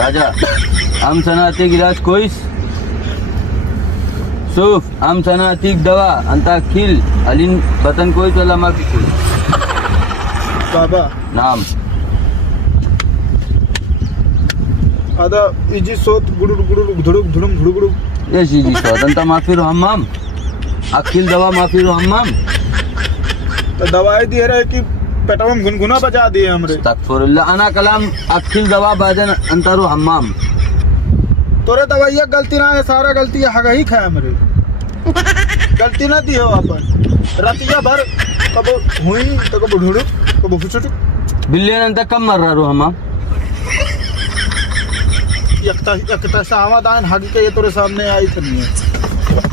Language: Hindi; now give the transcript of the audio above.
राजा आम सनाती गिलास कोईस सूफ आम सनाती दवा अंता खिल अलिन बतन कोई तो लमा किकुल बाबा नाम ada iji sot guduk guduk dhuduk dhudum dhuduk guduk ये चीज़ स्वतंत्र माफिर हम्माम अखिल दवा माफिर हम्माम तो दवाई दिए रहे कि पेटवा में गुनगुना बजा दिए हमरे तकफुरुल्लाह अना कलाम अखिल दवा बाजन अंतरु हम्माम तोरे दवाइया गलती ना है सारा गलती हगा ही खाया हमरे गलती ना दी हो अपन रतिया भर कब हुई तो कब ढूंढू कब फुचुटू बिल्ली अंतर कम मर रहा रो हम्माम एकता एकता सावादान हगी के ये तोरे सामने आई तो नहीं है